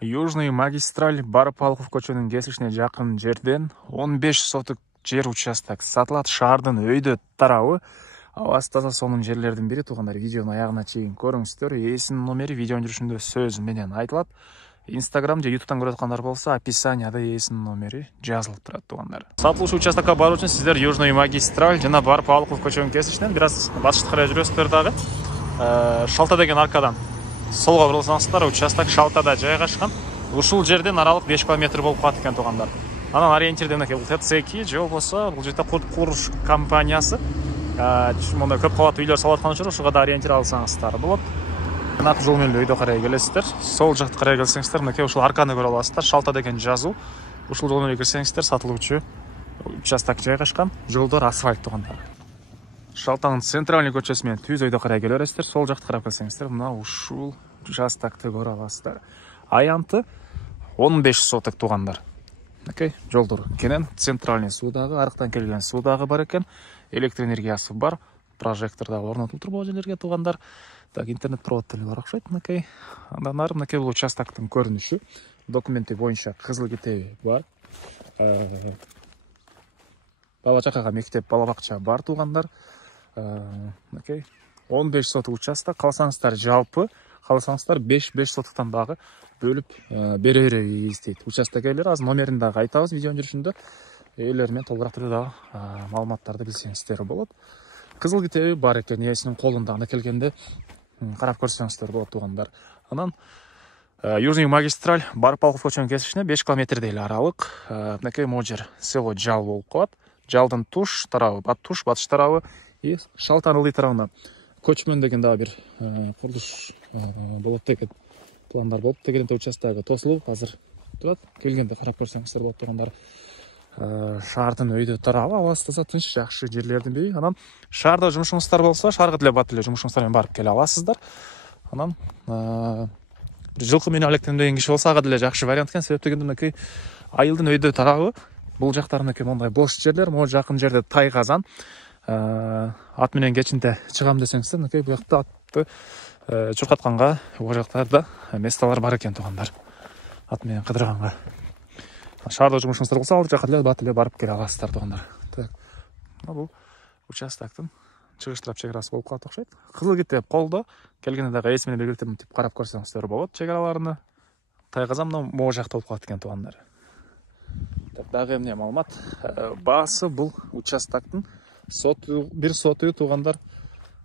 Южный магистраль Барпалков көчөнүн кесишине жакын жерден 15 соток жер участок сатылат. Шаардын өйдө тарабы. Абасы таза сонун жерлердин бири. Туугандар, видеонун аягына чейин көрүңүздөр. Ээсинин номери видеонун жүрүшүндө сөз менен айтылат. Инстаграм же ютубтан көрүп аткандар болсо, описанияда ээсинин номери жазылып турат, туугандар. Сатылуучу участокко баруу үчүн сиздер Южный магистраль жана Барпалков көчөнүн кесишинен бир аз батышты карай жүрөсүздөр дагы. Шалта деген аркадан солға бұрылсаңыздар, участок Шалтада жайгашкан. Ушул жерден аралык 5 километр болуп калат экен, туугандар. Анан ориентирден бул ТЦК же болбосо бул жерде курулуш компаниясы мондай көп кабаттуу үйлөр салып аткан үчүн ушуга да ориентир алсаңыздар болот. Ак жол менен өйдө карай келесиздер. Сол жакты карай келсеңиздер, мынакей ушул арканы көрө аласыздар. Шалта деген жазуу. Ушул жол менен кирсеңиздер, сатылуучу участок жайгашкан. Жолдор асфальт, туугандар. Шалтанын центральный көчөсү менен түз өйдө карай келе бересиздер. Сол жакты карап келсеңиздер, мына ушул участокты көрө аласыздар. Аянты 15 соток, туугандар. Окей, жолдор кенен, центральный суу дагы, арыктан келген суу дагы бар экен. Электр энергиясы бар, прожектор дагы орнотулуп тур бул жерлерге, туугандар. Так, интернет провод деле бар окшойт, мынакей. Андан ары мынакей бул участоктун көрүнүшү. Документи боюнча кызыл китеби бар. Бала чакага мектеп, бала бакча бар, туугандар. Окей. 15 соток участок, калсаңыздар жалпы, калсаңыздар 5 сотоктон дагы бөлүп бере беребиз дейт. Участок ээлери азыр номерин дагы айтабыз видеонун жүрүшүндө. Ээлери менен толугураак түрдө дагы маалыматтарды билсеңиздер болот. Кызыл китеби бар экен, ээсинин колунда. Анда келгенде карап көрсөңүздөр болот, туугандар. Анан Южный магистраль Барпалков көчөнүн кесишине 5 километрдей эле аралык. Мынакей могу жер село Жал болуп калат. Жалдын туш тарабы, батыш тарабы и Шалтанын ылдый тарабына көчмөн деген дагы бир курулуш болот деген пландар болуп деген участогу тосулуп азыр турат. Келгенде карап көрсөңүздөр болот, туугандар. Шаардын өйдө тарабы, абасы таза тынч, жакшы жерлердин бири. Анан шаарда жумушуңуздар болсо, шаарга деле бат эле жумушуңуздар менен барып келе аласыздар. Анан жылкы менен алектенбеген киши болсо, ага деле жакшы вариант экен. Себеп дегенде мынакей айылдын өйдө тарабы, бул жактарыныкей мондай бош жерлер, могу жакын жерде тай казан. Ат менен кечинде чыгам десеңиздер, мынакей бу жакта атты чуркатканга, бул жактарда месталар бар экен, туугандар. Ат менен кыдырганга. Шаарда жумушуңуздар болсо, ал жака деле бат эле барып келе аласыздар, туугандар. Так. Бул участоктун чыгыш тарап чек болуп калат окшойт. Кызыл китеп колдо, келгенде дагы эс менен белгилетип тип карап көрсөңүздөр болот. Чек араларына тай казан могу жакта болуп калат экен, туугандар. Так, дагы эмне маалымат? Баасы бул участоктун бир соту, туугандар,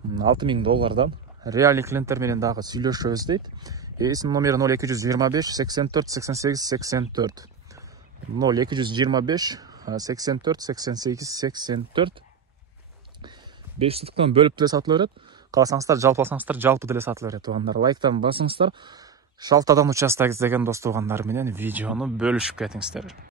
$6000. Реальный клиенттер менен дагы сүйлөшөбүз дейт. Эсинин номери 0225 84 88 84. 0225 84 88 84. 5 соттуктан бөлүп деле сатыла берет. Калсаңыздар, жалпы алсаңыздар, жалпы деле сатыла берет, туугандар. Лайктан басыңыздар. Шалтадан участок издеген дос туугандар менен видеону бөлүшүп кетиңиздер.